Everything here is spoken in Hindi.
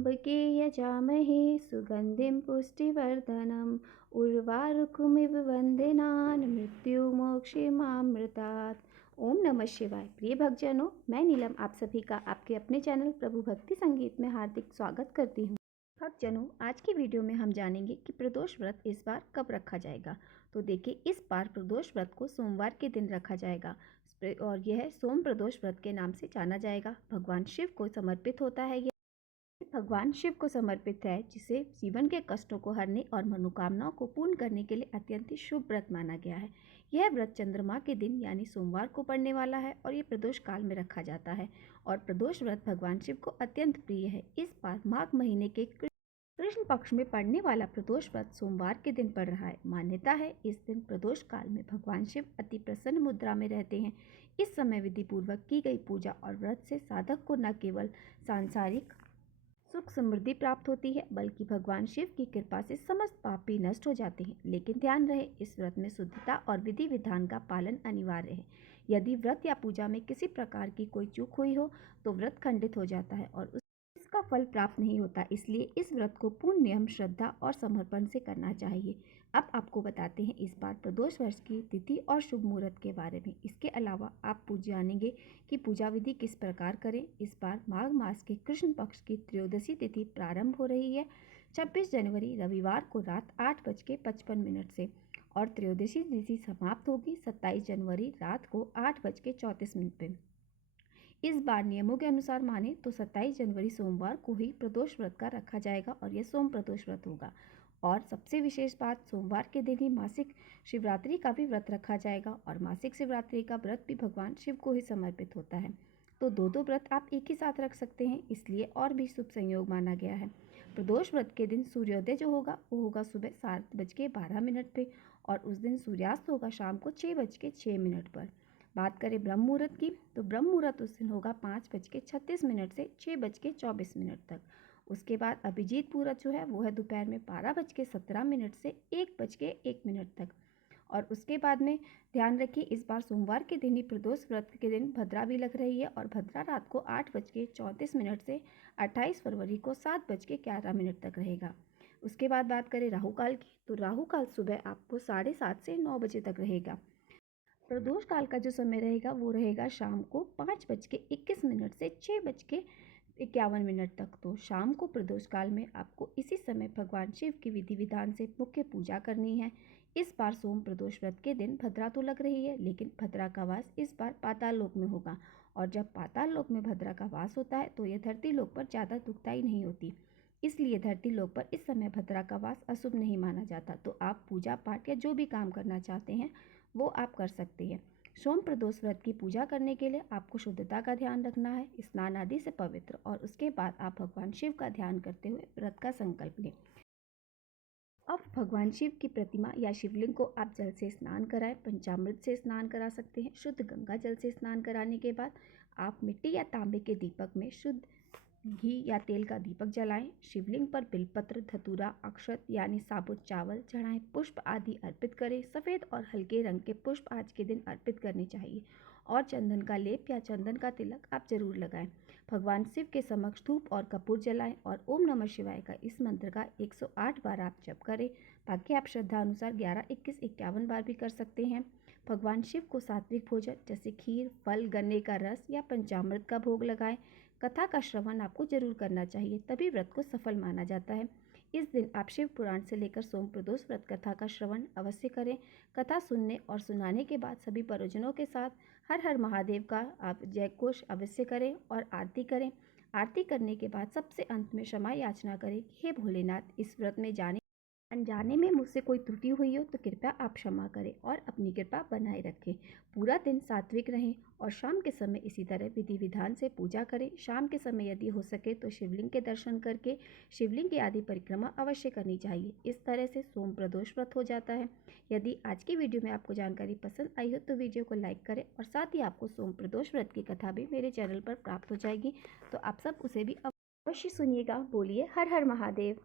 त्र्यम्बके यजामहे सुगन्धिं पुष्टिवर्धनम् उर्वारुकमिव वन्देनान् मृत्युमोक्षमामृतात्। ओम नमः शिवाय। प्रिय भक्तजनों, मैं नीलम आप सभी का आपके अपने चैनल प्रभु भक्ति संगीत में हार्दिक स्वागत करती हूँ। भक्तजनों, आज की वीडियो में हम जानेंगे कि प्रदोष व्रत इस बार कब रखा जाएगा। तो देखिए, इस बार प्रदोष व्रत को सोमवार के दिन रखा जाएगा और यह सोम प्रदोष व्रत के नाम से जाना जाएगा। भगवान शिव को समर्पित होता है। भगवान शिव को समर्पित है, जिसे जीवन के कष्टों को हरने और मनोकामनाओं को पूर्ण करने के लिए अत्यंत शुभ व्रत माना गया है। यह व्रत चंद्रमा के दिन यानी सोमवार को पड़ने वाला है और ये प्रदोष काल में रखा जाता है और प्रदोष व्रत भगवान शिव को अत्यंत प्रिय है। इस बार माघ महीने के कृष्ण पक्ष में पड़ने वाला प्रदोष व्रत सोमवार के दिन पड़ रहा है। मान्यता है इस दिन प्रदोष काल में भगवान शिव अति प्रसन्न मुद्रा में रहते हैं। इस समय विधि पूर्वक की गई पूजा और व्रत से साधक को न केवल सांसारिक सुख समृद्धि प्राप्त होती है, बल्कि भगवान शिव की कृपा से समस्त पाप भी नष्ट हो जाते हैं। लेकिन ध्यान रहे, इस व्रत में शुद्धता और विधि विधान का पालन अनिवार्य है। यदि व्रत या पूजा में किसी प्रकार की कोई चूक हुई हो तो व्रत खंडित हो जाता है और इसका फल प्राप्त नहीं होता। इसलिए इस व्रत को पूर्ण नियम, श्रद्धा और समर्पण से करना चाहिए। अब आपको बताते हैं इस बार प्रदोष वर्ष की तिथि और शुभ मुहूर्त के बारे में। इसके अलावा आप जानेंगे कि पूजा विधि किस प्रकार करें। इस बार माघ मास के कृष्ण पक्ष की त्रयोदशी तिथि प्रारंभ हो रही है 26 जनवरी रविवार को रात 8:55 से और त्रयोदशी तिथि समाप्त होगी 27 जनवरी रात को 8:34 पे। इस बार नियमों के अनुसार माने तो 27 जनवरी सोमवार को ही प्रदोष व्रत का रखा जाएगा और यह सोम प्रदोष व्रत होगा। और सबसे विशेष बात, सोमवार के दिन ही मासिक शिवरात्रि का भी व्रत रखा जाएगा और मासिक शिवरात्रि का व्रत भी भगवान शिव को ही समर्पित होता है। तो दो व्रत आप एक ही साथ रख सकते हैं, इसलिए और भी शुभ संयोग माना गया है। प्रदोष व्रत के दिन सूर्योदय जो होगा वो होगा सुबह 7:12 पे और उस दिन सूर्यास्त होगा शाम को 6:06 पर। बात करें ब्रह्म मुहूर्त की, तो ब्रह्म मुहूर्त उस दिन होगा 5:36 से 6:24 तक। उसके बाद अभिजीत मुहूर्त जो है वो है दोपहर में 12:17 से 1:01 तक। और उसके बाद में ध्यान रखिए, इस बार सोमवार के दिन ही प्रदोष व्रत के दिन भद्रा भी लग रही है और भद्रा रात को 8:34 से 28 फरवरी को 7:11 तक रहेगा। उसके बाद बात करें राहु काल की, तो राहु काल सुबह आपको 7:30 से 9 बजे तक रहेगा। प्रदोष काल का जो समय रहेगा वो रहेगा शाम को 5:21 से 6:51 तक। तो शाम को प्रदोष काल में आपको इसी समय भगवान शिव की विधि विधान से मुख्य पूजा करनी है। इस बार सोम प्रदोष व्रत के दिन भद्रा तो लग रही है, लेकिन भद्रा का वास इस बार पाताल लोक में होगा और जब पाताल लोक में भद्रा का वास होता है तो यह धरती लोक पर ज़्यादा दुखदायी नहीं होती। इसलिए धरती लोक पर इस समय भद्रा का वास अशुभ नहीं माना जाता। तो आप पूजा पाठ या जो भी काम करना चाहते हैं वो आप कर सकते हैं। सोम प्रदोष व्रत की पूजा करने के लिए आपको शुद्धता का ध्यान रखना है, स्नान आदि से पवित्र, और उसके बाद आप भगवान शिव का ध्यान करते हुए व्रत का संकल्प लें। अब भगवान शिव की प्रतिमा या शिवलिंग को आप जल से स्नान कराएं, पंचामृत से स्नान करा सकते हैं। शुद्ध गंगा जल से स्नान कराने के बाद आप मिट्टी या तांबे के दीपक में शुद्ध घी या तेल का दीपक जलाएं। शिवलिंग पर बिलपत्र, धतूरा, अक्षत यानी साबुत चावल चढ़ाएं, पुष्प आदि अर्पित करें। सफ़ेद और हल्के रंग के पुष्प आज के दिन अर्पित करने चाहिए और चंदन का लेप या चंदन का तिलक आप जरूर लगाएं। भगवान शिव के समक्ष धूप और कपूर जलाएं और ओम नमः शिवाय का इस मंत्र का 108 बार आप जप करें। बाकी आप श्रद्धा अनुसार 11, 21, 51 बार भी कर सकते हैं। भगवान शिव को सात्विक भोजन जैसे खीर, फल, गन्ने का रस या पंचामृत का भोग लगाएं। कथा का श्रवण आपको जरूर करना चाहिए, तभी व्रत को सफल माना जाता है। इस दिन आप शिव पुराण से लेकर सोम प्रदोष व्रत कथा का श्रवण अवश्य करें। कथा सुनने और सुनाने के बाद सभी परिजनों के साथ हर हर महादेव का आप जयघोष अवश्य करें और आरती करें। आरती करने के बाद सबसे अंत में क्षमा याचना करें कि हे भोलेनाथ, इस व्रत में अनजाने में मुझसे कोई त्रुटि हुई हो तो कृपया आप क्षमा करें और अपनी कृपा बनाए रखें। पूरा दिन सात्विक रहें और शाम के समय इसी तरह विधि विधान से पूजा करें। शाम के समय यदि हो सके तो शिवलिंग के दर्शन करके शिवलिंग की आदि परिक्रमा अवश्य करनी चाहिए। इस तरह से सोम प्रदोष व्रत हो जाता है। यदि आज की वीडियो में आपको जानकारी पसंद आई हो तो वीडियो को लाइक करें और साथ ही आपको सोम प्रदोष व्रत की कथा भी मेरे चैनल पर प्राप्त हो जाएगी, तो आप सब उसे भी अवश्य सुनिएगा। बोलिए हर हर महादेव।